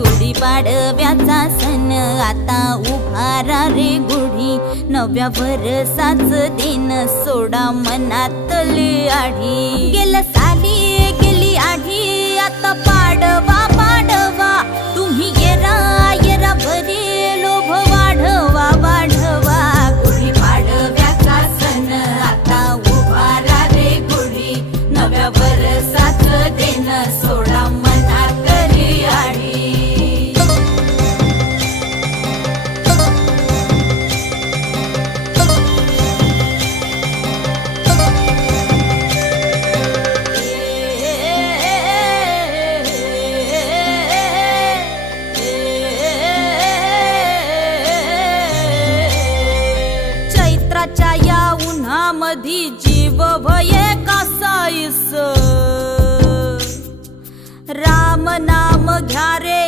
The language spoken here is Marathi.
गुढीपाडव्याचा सण आता उभारा रे गुढी, नव्या वर्षाच दिन सोडा मनातली आढी। गेलं साली गेली आढी, आता पाडवा पाडवा, तुम्ही येरा येरा बरे लोभ वाढवा वाढवा। गुढीपाडव्याचा सण आता उभारा रे गुढी, नव्या वर्षाच दिन सोडा मनातली आढी। चैत्राच्या या उन्हामधी जीव भये कासाईस, राम नाम घ्या रे